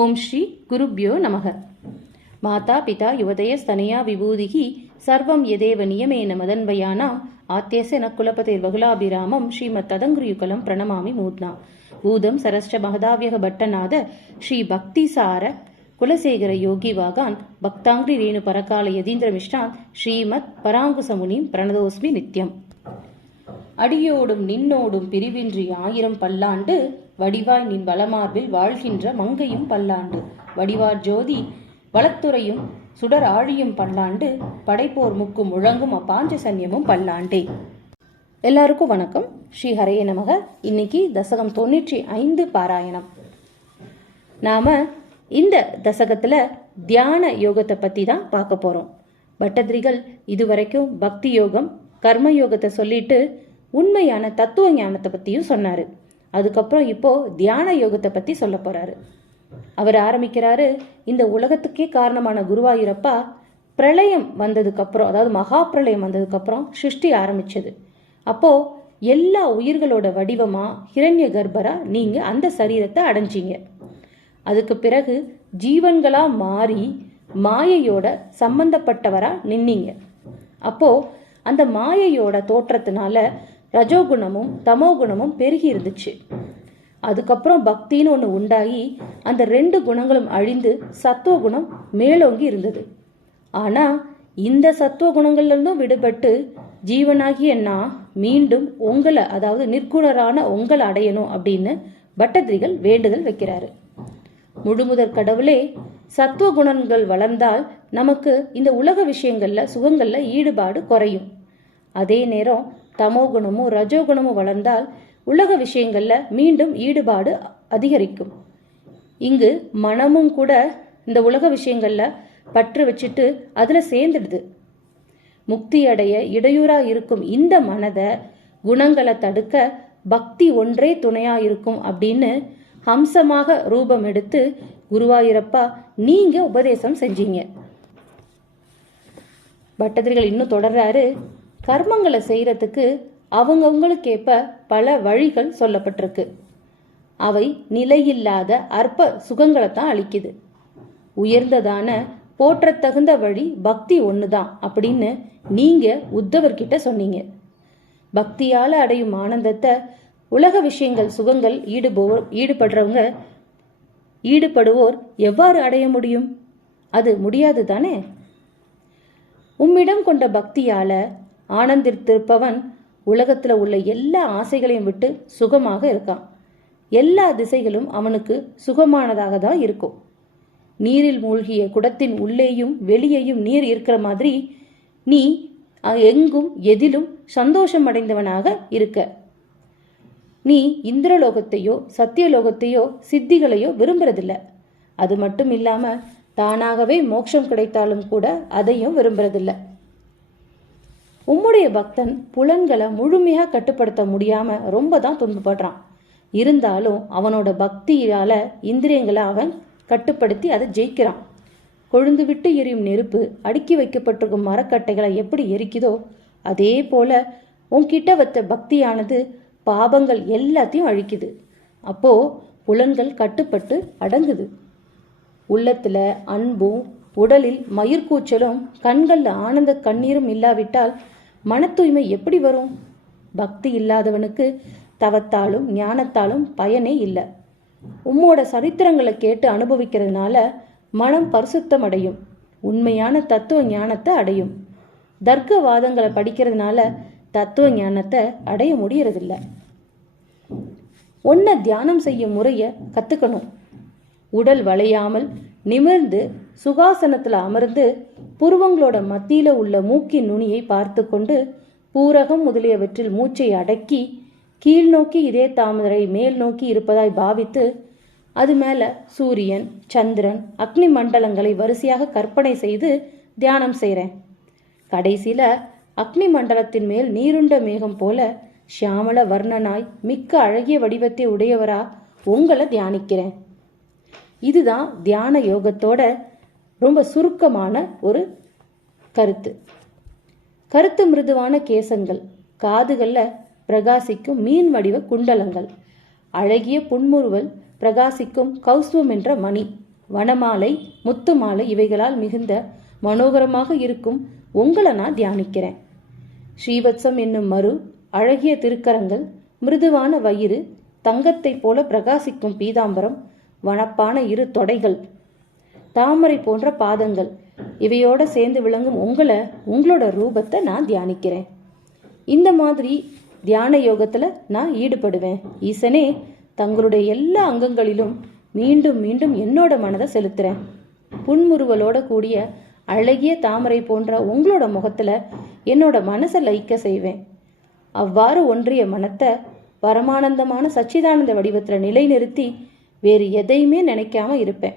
ஓம் ஸ்ரீ குருப்யோ நமக. மாதா பிதா யுவதயஸ்தனயா விபூதிகி சர்வம் எதேவ நியமேன மதன்வயானாம் ஆத்தியசன குலபதேர் வகுலாபிராமம் ஸ்ரீமத் ததங்குரியுகலம் பிரணமாமி மூத்னா. பூதம் சரஸ்ட மகதாவியக பட்டநாத ஸ்ரீ பக்திசார குலசேகர யோகி வாகான் பக்தாங்கிரி ரேணு பரகால யதீந்திர மிஷ்டான் ஸ்ரீமத் பராங்குசமுனிம் பிரணதோஸ்மி நித்யம். அடியோடும் நின்னோடும் பிரிவின்றி ஆயிரம் பல்லாண்டு வடிவாய் நின் வளமார்பில் வாழ்கின்ற மங்கையும் பல்லாண்டு. வடிவார் ஜோதி வளத்துறையும் சுடர் ஆழியும் பல்லாண்டு படைப்போர் முக்கும் முழங்கும் அப்பாஞ்ச சன்யமும் பல்லாண்டே. எல்லாருக்கும் வணக்கம். ஸ்ரீ ஹரைய நமக. இன்னைக்கு தசகம் தொண்ணூற்றி ஐந்து பாராயணம். நாம இந்த தசகத்துல தியான யோகத்தை பத்தி தான் பார்க்க போறோம். பட்டதிரிகள் இதுவரைக்கும் பக்தி யோகம் கர்ம யோகத்தை சொல்லிட்டு உண்மையான தத்துவ ஞானத்தை பத்தியும் சொன்னாரு. அதுக்கப்புறம் இப்போ தியான யோகத்தை பத்தி சொல்ல போறாரு. அவர் ஆரம்பிக்கிறாரு இந்த உலகத்துக்கே காரணமான குருவாயூரப்பா பிரளயம் வந்ததுக்கு அப்புறம் அதாவது மகா பிரளயம் வந்ததுக்கு அப்புறம் சிருஷ்டி ஆரம்பிச்சது. அப்போ எல்லா உயிர்களோட வடிவமா ஹிரண்ய கர்ப்பரா நீங்க அந்த சரீரத்தை அடைஞ்சீங்க. அதுக்கு பிறகு ஜீவன்களா மாறி மாயையோட சம்பந்தப்பட்டவரா நின்னீங்க. அப்போ அந்த மாயையோட தோற்றத்தினால ரஜோகுணமும் தமோகுணமும் பெருகி இருந்துச்சு. அதுக்கப்புறம் பக்தின்னு ஒன்று உண்டாகி அந்த ரெண்டு குணங்களும் அழிந்து சத்துவ குணம் மேலோங்கி இருந்தது. ஆனால் இந்த சத்துவ குணங்கள்லேருந்தும் விடுபட்டு ஜீவனாகிய நான் மீண்டும் உங்களை அதாவது நிற்குணரான உங்களை அடையணும் அப்படின்னு பட்டத்திரிகள் வேண்டுதல் வைக்கிறாரு. முழுமுதற் கடவுளே சத்துவ குணங்கள் வளர்ந்தால் நமக்கு இந்த உலக விஷயங்கள்ல சுகங்கள்ல ஈடுபாடு குறையும். அதே நேரம் தமோ குணமும் ரஜோகுணமும் வளர்ந்தால் உலக விஷயங்கள்ல மீண்டும் ஈடுபாடு அதிகரிக்கும். இங்கு மனமும் கூட இந்த உலக விஷயங்கள்ல பற்று வச்சுட்டு அதுல சேர்ந்துடுது. முக்தி அடைய இடையூறா இருக்கும் இந்த மனதை குணங்களை தடுக்க பக்தி ஒன்றே துணையா இருக்கும் அப்படின்னு ஹம்சமாக ரூபம் எடுத்து குருவாயூரப்பா நீங்க உபதேசம் செஞ்சீங்க. பட்டதிரிகள் இன்னும் தொடர்றாரு. கர்மங்களை செய்யறதுக்கு அவங்கவுங்களுக்கேற்ப பல வழிகள் சொல்லப்பட்டிருக்கு. அவை நிலையில்லாத அற்ப சுகங்களை தான் அளிக்குது. உயர்ந்ததான போற்றத்தகுந்த வழி பக்தி ஒண்ணுதான் அப்படின்னு நீங்க உத்தவர்கிட்ட சொன்னீங்க. பக்தியால அடையும் ஆனந்தத்தை உலக விஷயங்கள் சுகங்கள் ஈடுபோ ஈடுபடுறவங்க ஈடுபடுவோர் எவ்வாறு அடைய முடியும்? அது முடியாது தானே? உம்மிடம் கொண்ட பக்தியால ஆனந்தித்திருப்பவன் உலகத்தில் உள்ள எல்லா ஆசைகளையும் விட்டு சுகமாக இருக்கான். எல்லா திசைகளும் அவனுக்கு சுகமானதாக தான் இருக்கும். நீரில் மூழ்கிய குடத்தின் உள்ளேயும் வெளியேயும் நீர் இருக்கிற மாதிரி நீ எங்கும் எதிலும் சந்தோஷம் அடைந்தவனாக இருக்க. நீ இந்திரலோகத்தையோ சத்தியலோகத்தையோ சித்திகளையோ விரும்புறதில்ல. அது மட்டும் இல்லாம தானாகவே மோட்சம் கிடைத்தாலும் கூட அதையும் விரும்புறதில்லை. உம்முடைய பக்தன் புலன்களை முழுமையாக கட்டுப்படுத்த முடியாமல் ரொம்ப தான் துன்பப்படுறான். இருந்தாலும் அவனோட பக்தியால் இந்திரியங்களை அவன் கட்டுப்படுத்தி அதை ஜெயிக்கிறான். கொழுந்து விட்டு எரியும் நெருப்பு அடுக்கி வைக்கப்பட்டிருக்கும் மரக்கட்டைகளை எப்படி எரிக்குதோ அதே போல உன்கிட்ட வத்த பக்தியானது பாபங்கள் எல்லாத்தையும் அழிக்குது. அப்போ புலன்கள் கட்டுப்பட்டு அடங்குது. உள்ளத்துல அன்பும் உடலில் மயிர்கூச்சலும் கண்களில் ஆனந்த கண்ணீரும் இல்லாவிட்டால் மன தூய்மை எப்படி வரும்? பக்தி இல்லாதவனுக்கு தவத்தாலும் ஞானத்தாலும் பயனே இல்லை. உம்மோட சரித்திரங்களை கேட்டு அனுபவிக்கிறதுனால மனம் பரிசுத்தம் அடையும் உண்மையான தத்துவ ஞானத்தை அடையும். தர்க்கவாதங்களை படிக்கிறதுனால தத்துவ ஞானத்தை அடைய முடியறதில்ல. ஒன்ன தியானம் செய்யும் முறைய கத்துக்கணும். உடல் வளையாமல் நிமிர்ந்து சுகாசனத்துல அமர்ந்து புருவங்களோட மத்தியில உள்ள மூக்கின் நுனியை பார்த்து கொண்டு பூரகம் முதலியவற்றில் மூச்சை அடக்கி கீழ் நோக்கி இதே தாமரை மேல் நோக்கி இருப்பதாய் பாவித்து அது மேல சூரியன் சந்திரன் அக்னி மண்டலங்களை வரிசையாக கற்பனை செய்து தியானம் செய்கிறேன் கடைசியில அக்னி மண்டலத்தின் மேல் நீருண்ட மேகம் போல ஷியாமள வர்ணனாய் மிக்க அழகிய வடிவத்தை உடையவரா உங்களை தியானிக்கிறேன். இதுதான் தியான யோகத்தோட ரொம்ப சுருக்கமான ஒரு கருத்து. கருத்து மிருதுவான கேசங்கள். காதுகளில் பிரகாசிக்கும் மீன் வடிவ குண்டலங்கள். அழகிய புன்முறுவல் பிரகாசிக்கும் கௌஸ்வம் என்ற மணி. வனமாலை முத்து மாலை இவைகளால் மிகுந்த மனோகரமாக இருக்கும் உங்களை நான் தியானிக்கிறேன். ஸ்ரீவத்சம் என்னும் மறு அழகிய திருக்கரங்கள் மிருதுவான வயிறு தங்கத்தைப் போல பிரகாசிக்கும் பீதாம்பரம் வனப்பான இரு தொடைகள் தாமரை போன்ற பாதங்கள். இவையோட சேர்ந்து விளங்கும் உங்களை உங்களோட ரூபத்தை நான் தியானிக்கிறேன். இந்த மாதிரி தியான யோகத்தில் நான் ஈடுபடுவேன். ஈசனே தங்களுடைய எல்லா அங்கங்களிலும் மீண்டும் மீண்டும் என்னோட மனதை செலுத்துறேன். புன்முறுவலோட கூடிய அழகிய தாமரை போன்ற உங்களோட முகத்தில் என்னோட மனசை லயிக்க செய்வேன். அவ்வாறு ஒன்றிய மனத்தை பரமானந்தமான சச்சிதானந்த வடிவத்தில் நிலைநிறுத்தி வேறு எதையுமே நினைக்காம இருப்பேன்.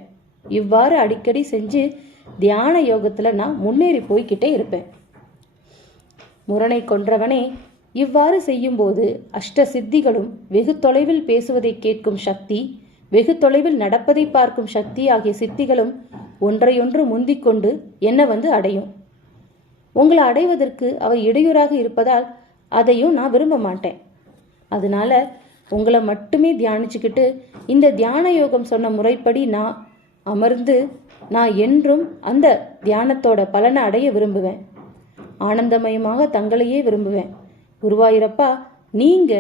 இவ்வாறு அடிக்கடி செஞ்சு தியான யோகத்தில் நான் முன்னேறி போய்கிட்டே இருப்பேன். முரணை கொன்றவனே இவ்வாறு செய்யும்போது அஷ்ட சித்திகளும் வெகு தொலைவில் பேசுவதை கேட்கும் சக்தி வெகு தொலைவில் நடப்பதை பார்க்கும் சக்தி ஆகிய சித்திகளும் ஒன்றையொன்று முந்திக்கொண்டு என்ன வந்து அடையும்? உங்களை அடைவதற்கு அவை இடையூறாக இருப்பதால் அதையும் நான் விரும்ப மாட்டேன். அதனால உங்களை மட்டுமே தியானிச்சுக்கிட்டு இந்த தியான யோகம் சொன்ன முறைப்படி நான் அமர்ந்து நான் என்றும் அந்த தியானத்தோட பலனை அடைய விரும்புவேன். ஆனந்தமயமாக தங்களையே விரும்புவேன். குருவாயிரப்பா நீங்க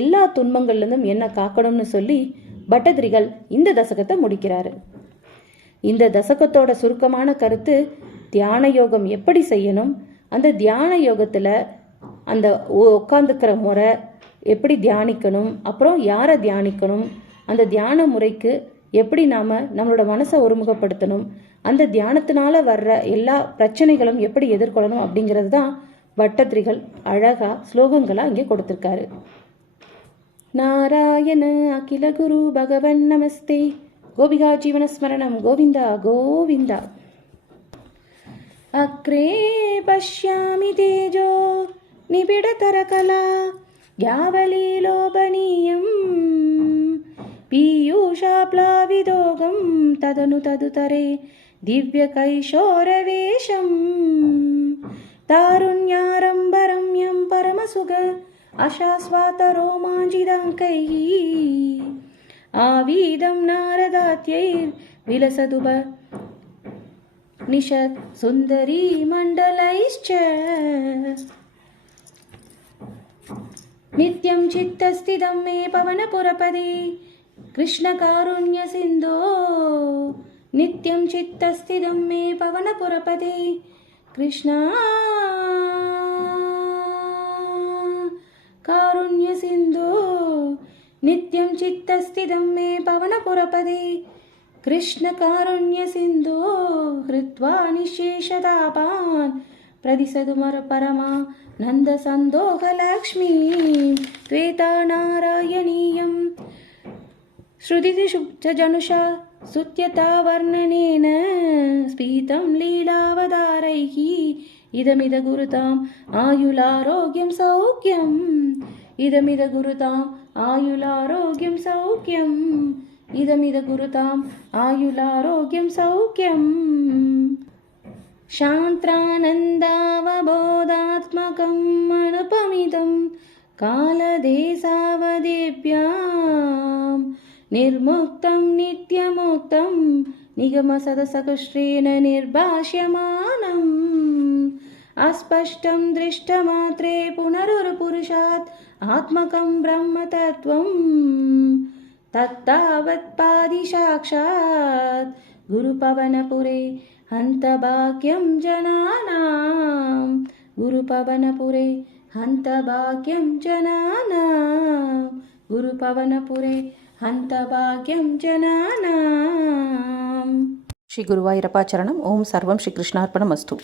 எல்லா துன்பங்கள்லேருந்தும் என்ன காக்கணும்னு சொல்லி பட்டதிரிகள் இந்த தசகத்தை முடிக்கிறாரு. இந்த தசகத்தோட சுருக்கமான கருத்து தியான யோகம் எப்படி செய்யணும்? அந்த தியான யோகத்தில் அந்த உட்காந்துக்கிற முறை எப்படி தியானிக்கணும்? அப்புறம் யாரை தியானிக்கணும்? அந்த தியான முறைக்கு எப்படி நாம் நம்மளோட மனசை ஒருமுகப்படுத்தணும்? அந்த தியானத்தினால வர்ற எல்லா பிரச்சனைகளும் எப்படி எதிர்கொள்ளணும் அப்படிங்கிறது தான் வட்டத்திரிகள் அழகாக ஸ்லோகங்களாக இங்கே கொடுத்துருக்காரு. நாராயண அகில குரு பகவன் நமஸ்தே. கோபிகா ஜீவனஸ்மரணம் கோவிந்தா கோவிந்தா. அக்ரே பஷ்யாமி தேஜோ நிபிடதரகலா. யாவலீலோபனீயம் पीयूषाप्लाविदोगं तदनु तदुतरे परमसुग अशास्वातरोमाञ्जिदङ्कैः आवीदं नारदात्यैर्विलसदुब निषत् सुन्दरी मण्डलैश्च नित्यं चित्तस्थितं मे पवनपुरपदे కృష్ణ కారుణ్య సింధో నిత్యం చిత్తస్థిరం మే పవన పురపతి. కృష్ణ కారుణ్య సింధో నిత్యం చిత్తస్థిరం మే పవన పురపతి. కృష్ణ కారుణ్య సింధో హృత్వా నిశేషతాపాన్ ప్రదిశదు మర పరమా నందసందోహలక్ష్మీ శ్వేతా నారాయణీయం. जनुषा स्तुत्यतावर्णनेन स्फीतं लीलावतारैः इदमिदगुरुताम् आयुलारोग्यं सौख्यम् इदमिदगुरुताम् आयुलारोग्यं सौख्यम् इदमिदगुरुताम् आयुलारोग्यं सौख्यम् शान्त्रानन्दावबोधात्मकम् अनुपमितं कालदेशावदेभ्यां निर्मुक्तं नित्यमुक्तं निगमसदसकृष्टेन निर्भाष्यमानम् अस्पष्टं दृष्टमात्रे पुनरुरुपुरुषात् आत्मकं ब्रह्मतत्त्वम् तत्तावत्पादिसाक्षात् गुरुपवनपुरे हन्तभाग्यं जनानां। गुरुपवनपुरे हन्तभाग्यं जनानां। गुरुपवनपुरे హంతభాగ్యం జనానా. శ్రీ గురువాయూరపాచరణం ఓం సర్వం శ్రీకృష్ణార్పణమస్తు.